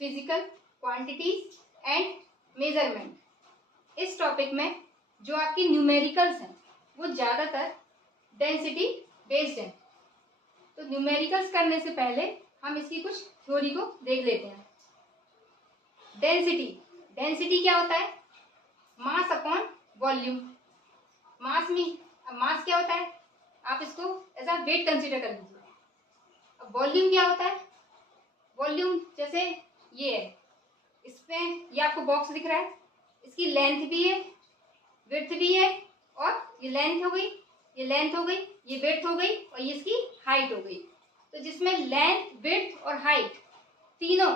Physical quantities and measurement. इस topic में जो आपकी न्यूमेरिकल्स हैं वो ज़्यादातर डेंसिटी बेस्ड हैं। तो न्यूमेरिकल्स करने से पहले हम इसकी कुछ थ्योरी को देख लेते हैं। डेंसिटी क्या होता है? Mass upon volume. मास क्या होता है? आप इसको एज अ वेट कंसिडर कर लीजिए। अब वॉल्यूम क्या होता है? वॉल्यूम जैसे ये है, इसमें ये आपको बॉक्स दिख रहा है, इसकी लेंथ भी है, विड्थ भी है, और ये लेंथ हो गई, ये लेंथ हो गई, ये विड्थ हो गई, और ये इसकी हाइट हो गई। तो जिसमें लेंथ, विड्थ और हाइट तीनों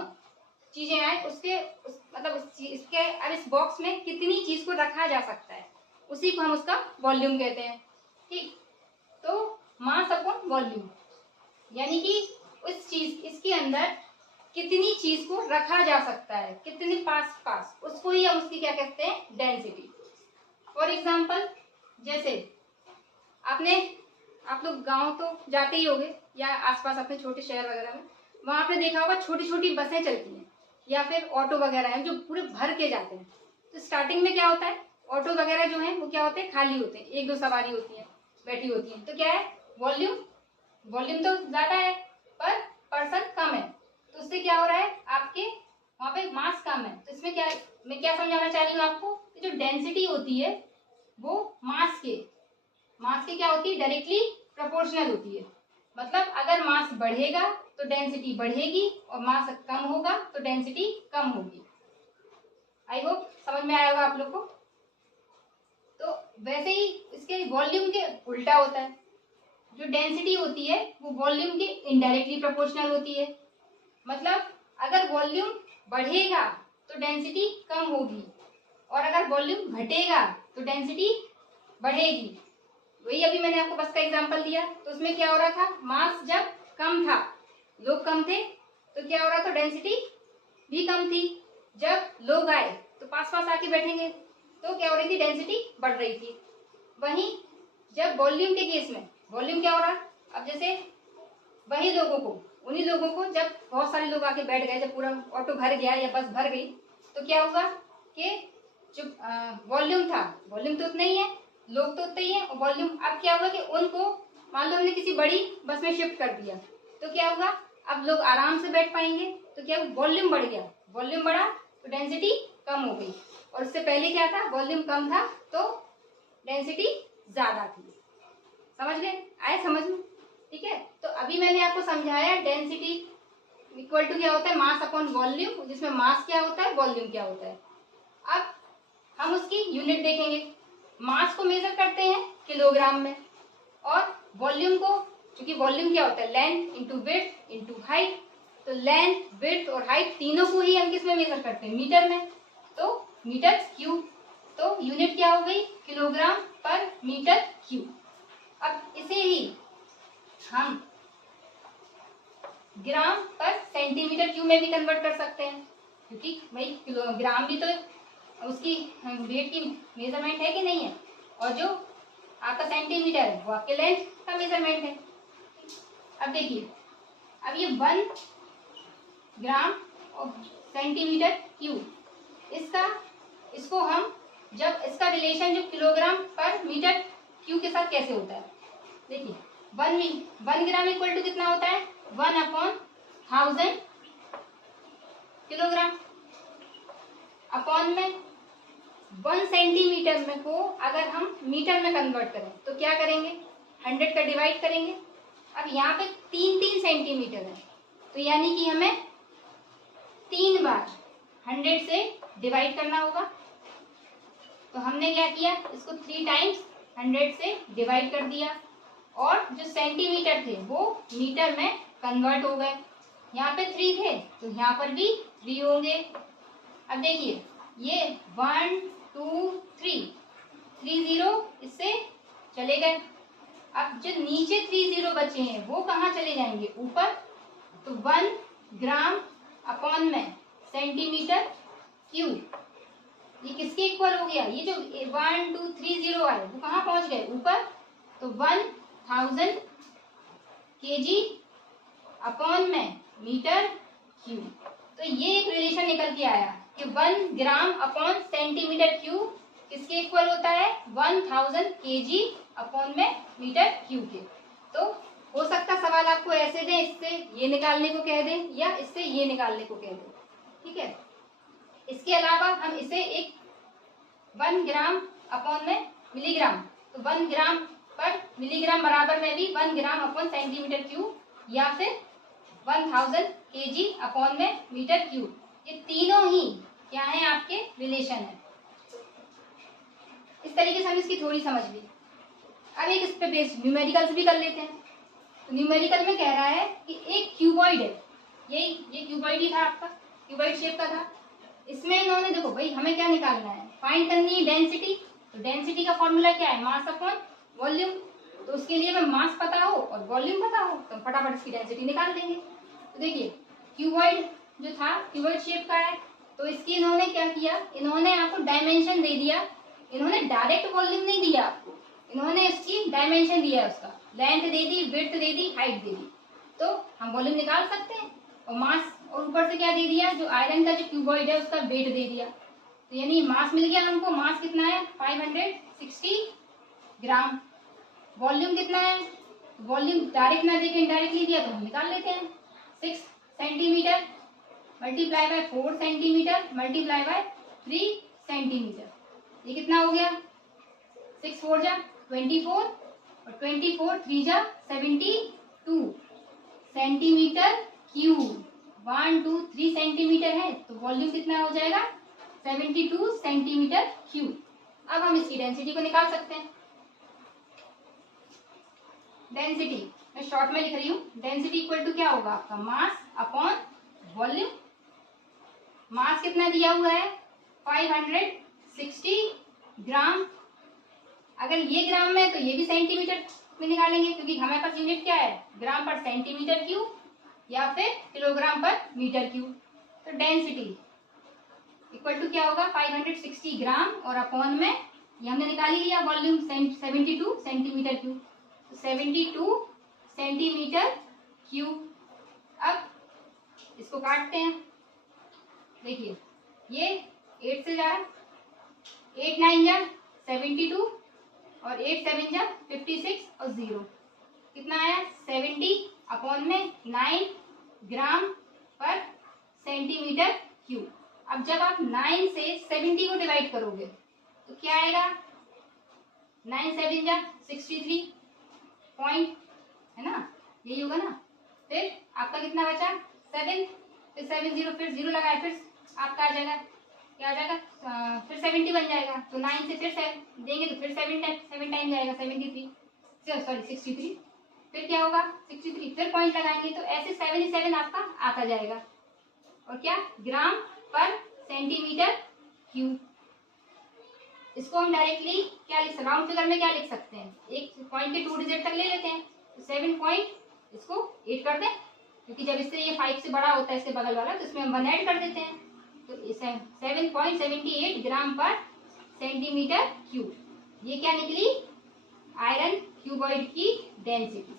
चीजें आए, इसके अब इस बॉक्स में कितनी चीज को रखा जा सकता है, उसी को हम उसका वॉल्यूम कहते हैं। ठीक, तो मास अपॉन वॉल्यूम यानी कि इसके अंदर कितनी चीज को रखा जा सकता है, कितने पास, उसको ही हम उसकी क्या कहते हैं? डेंसिटी। फॉर एग्जाम्पल, जैसे आप लोग गांव तो जाते ही होंगे या आसपास अपने छोटे शहर वगैरह में, वहां आपने देखा होगा छोटी छोटी बसें चलती हैं या फिर ऑटो वगैरह हैं जो पूरे भर के जाते हैं। तो स्टार्टिंग में क्या होता है, ऑटो वगैरह जो है वो क्या होते हैं? खाली होते हैं, एक दो सवारी होती है, बैठी होती है। तो क्या है? वॉल्यूम तो ज्यादा है पर पर्सन कम है, तो उससे क्या हो रहा है? आपके वहां पे मास कम है। तो इसमें मैं क्या समझाना चाह रही हूँ आपको कि जो डेंसिटी होती है वो मास के क्या होती है? डायरेक्टली प्रोपोर्शनल होती है। मतलब अगर मास बढ़ेगा तो डेंसिटी बढ़ेगी और मास कम होगा तो डेंसिटी कम होगी। आई होप समझ में आया होगा आप लोग को। तो वैसे ही इसके वॉल्यूम के उल्टा होता है। जो डेंसिटी होती है वो वॉल्यूम के इनडायरेक्टली प्रोपोर्शनल होती है। मतलब अगर वॉल्यूम बढ़ेगा तो डेंसिटी कम होगी, और अगर वॉल्यूम घटेगा तो डेंसिटी बढ़ेगी। वही अभी मैंने आपको बस का एग्जांपल दिया, तो उसमें क्या हो रहा था? मास जब कम था, लोग कम थे, तो क्या हो रहा था? डेंसिटी भी कम थी। जब लोग आए तो पास आके बैठेंगे तो क्या हो रही थी? डेंसिटी बढ़ रही थी। वहीं जब वॉल्यूम के केस में वॉल्यूम क्या हो रहा? अब जैसे उन्हीं लोगों को जब बहुत सारे लोग आके बैठ गए, जब पूरा ऑटो भर गया या बस भर गई, तो क्या हुआ कि जो वॉल्यूम था, वॉल्यूम तो उतना ही है, लोग तो उतना ही है, और वॉल्यूम अब क्या हुआ कि उनको मान लो हमने किसी बड़ी बस में शिफ्ट कर दिया, तो क्या हुआ? अब लोग आराम से बैठ पाएंगे। तो क्या वॉल्यूम बढ़ गया, वॉल्यूम बढ़ा तो डेंसिटी कम हो गई, और उससे पहले क्या था? वॉल्यूम कम था तो डेंसिटी ज्यादा थी। समझ गए? आए समझ में? ठीक है। तो अभी मैंने आपको समझाया डेंसिटी इक्वल टू क्या होता है? मास अपॉन वॉल्यूम, जिसमें मास क्या होता है, वॉल्यूम क्या होता है। अब हम उसकी यूनिट देखेंगे। मास को मेजर करते हैं किलोग्राम में, और वॉल्यूम को, क्योंकि वॉल्यूम क्या होता है? Length into width into height. तो लेंथ, विड्थ और हाइट तीनों को ही हम किस में मेजर करते हैं? मीटर में। तो मीटर क्यूब, तो यूनिट क्या हो गई? किलोग्राम पर मीटर क्यूब। अब इसे ही हम ग्राम पर सेंटीमीटर क्यूब में भी कन्वर्ट कर सकते हैं, क्योंकि भाई किलोग्राम भी तो उसकी वेट की मेजरमेंट है कि नहीं है, और जो आपका सेंटीमीटर है वो आपके लेंथ का मेजरमेंट है। अब देखिए, अब ये 1 ग्राम और सेंटीमीटर क्यूब, इसको हम जब इसका रिलेशन जो किलोग्राम पर मीटर क्यूब के साथ कैसे होता है, देखिए 1 ग्राम इक्वल टू कितना होता है? 1/1000 किलोग्राम। अपॉन में 1 सेंटीमीटर में को अगर हम मीटर में कन्वर्ट करें तो क्या करेंगे? 100 का डिवाइड करेंगे। अब यहाँ पे 3 सेंटीमीटर है, तो यानी कि हमें 3 बार 100 से डिवाइड करना होगा। तो हमने क्या किया? इसको 3 टाइम्स 100 से डिवाइड कर दिया, और जो सेंटीमीटर थे वो मीटर में कन्वर्ट हो गए। यहाँ पे 3 थे तो यहाँ पर भी 3 होंगे। अब देखिए, ये 1 2 3 0 इससे चले गए। अब जो नीचे 3 0 बचे हैं वो कहाँ चले जाएंगे? ऊपर। तो 1 ग्राम अपॉन में सेंटीमीटर क्यूब, ये किसके इक्वल हो गया? ये जो 1 2 3 0 आए वो कहाँ पहुंच गए? ऊपर। तो 1000 kg अपॉन में मीटर क्यूब। तो तो ये एक रिलेशन निकल के आया कि 1 ग्राम अपॉन सेंटीमीटर क्यूब किसके इक्वल होता है 1000 kg अपॉन में मीटर क्यूब के। तो हो सकता सवाल आपको ऐसे दें, इससे ये निकालने को कह दें या इससे ये निकालने को कह दें, ठीक है। इसके अलावा हम इसे एक 1 ग्राम अपॉन में मिलीग्राम, तो 1 ग्राम पर मिलीग्राम बराबर में भी 1 ग्राम अपॉन सेंटीमीटर क्यूब या फिर 1000 kg अपॉन में मीटर क्यूब, ये तीनों ही क्या है आपके रिलेशन है। इस तरीके से हम इसकी थोड़ी समझ ली। अब एक इस पे बेस्ड न्यूमेरिकल्स भी कर लेते हैं। तो न्यूमेरिकल में कह रहा है कि एक क्यूबॉइड है, ये क्यूबॉइड ही था आपका, क्यूबॉइड शेप का था। इसमें इन्होंने देखो भाई हमें क्या निकालना है, फाइंड करनी है डेंसिटी। तो डेंसिटी का फॉर्मूला क्या है, मास अपॉन वॉल्यूम। तो उसके लिए हमें मास पता हो और वॉल्यूम पता हो तो हम फटाफट इसकी डेंसिटी निकाल देंगे। तो देखिए क्यूबॉइड जो था क्यूबॉइड शेप का है, तो इसकी इन्होंने क्या किया, इन्होंने आपको डायमेंशन दे दिया। इन्होंने डायरेक्ट वॉल्यूम नहीं दिया आपको, इन्होंने इसकी डायमेंशन दिया, उसका लेंथ दे दी, विड्थ दे दी, हाइट दे दी। तो हम वॉल्यूम निकाल सकते हैं। और मास, और ऊपर से क्या दे दिया, जो आयरन का जो क्यूबॉइड है उसका वेट दे दिया। तो यानी मास मिल गया हमको। मास कितना है 560 ग्राम। वॉल्यूम कितना है, वॉल्यूम डायरेक्ट ना देके इनडायरेक्टली दिया तो हम निकाल लेते हैं। 6 centimetre multiply by 4 centimetre multiply by 3 centimetre, ये कितना हो गया 6 4 जा 24 और 24 3 जा 72 सेंटीमीटर क्यूब। 1 2 3 सेंटीमीटर है तो वॉल्यूम कितना हो जाएगा 72 सेंटीमीटर क्यूब। अब हम इसकी डेंसिटी को निकाल सकते हैं। डेंसिटी मैं शॉर्ट में लिख रही हूँ। डेंसिटी इक्वल टू क्या होगा आपका मास अपॉन वॉल्यूम। मास कितना दिया हुआ है 560 ग्राम। अगर ये ग्राम में है तो ये भी सेंटीमीटर में निकालेंगे, क्योंकि हमारे पास यूनिट क्या है ग्राम पर सेंटीमीटर क्यूब या फिर किलोग्राम पर मीटर क्यूब। तो डेंसिटी इक्वल टू क्या होगा 560 ग्राम और अपॉन में ये हमने निकाल लिया volume 72 centimetre cube, 72 centimetre cube. अब इसको काटते हैं। देखिए ये 8 से जा रहा है, 8 9 जा 72 और 8 7 जा 56 और 0 कितना आया 70 अपॉन में 9 ग्राम पर सेंटीमीटर क्यूब। अब जब आप 9 से 70 को डिवाइड करोगे तो क्या आएगा 9 7 जा 63 पॉइंट, है ना, यही होगा ना। फिर आपका कितना बचा 7, फिर 70 फिर 0 लगाए, फिर आपका आ जाएगा क्या आ जाएगा फिर 70 बन जाएगा। तो 9 से फिर 7 देंगे तो फिर 7 टाइम जाएगा 73, सॉरी 63। फिर क्या होगा 63, फिर पॉइंट लगाएंगे तो ऐसे 77 आपका आता जाएगा। और क्या ग्राम पर सेंटीमीटर क्यूब। इसको हम डायरेक्टली क्या लिख सकते, राउंड फिगर में क्या लिख सकते हैं, एक पॉइंट के 2 डिजिट तक ले लेते हैं। तो 7 पॉइंट इसको 8 कर दें, क्योंकि जब इससे ये 5 से बड़ा होता है इसके बगल वाला तो इसमें हम 1 ऐड कर देते हैं। तो 7.78 ग्राम पर सेंटीमीटर क्यूब। ये क्या निकली आयरन क्यूबॉइड की डेंसिटी।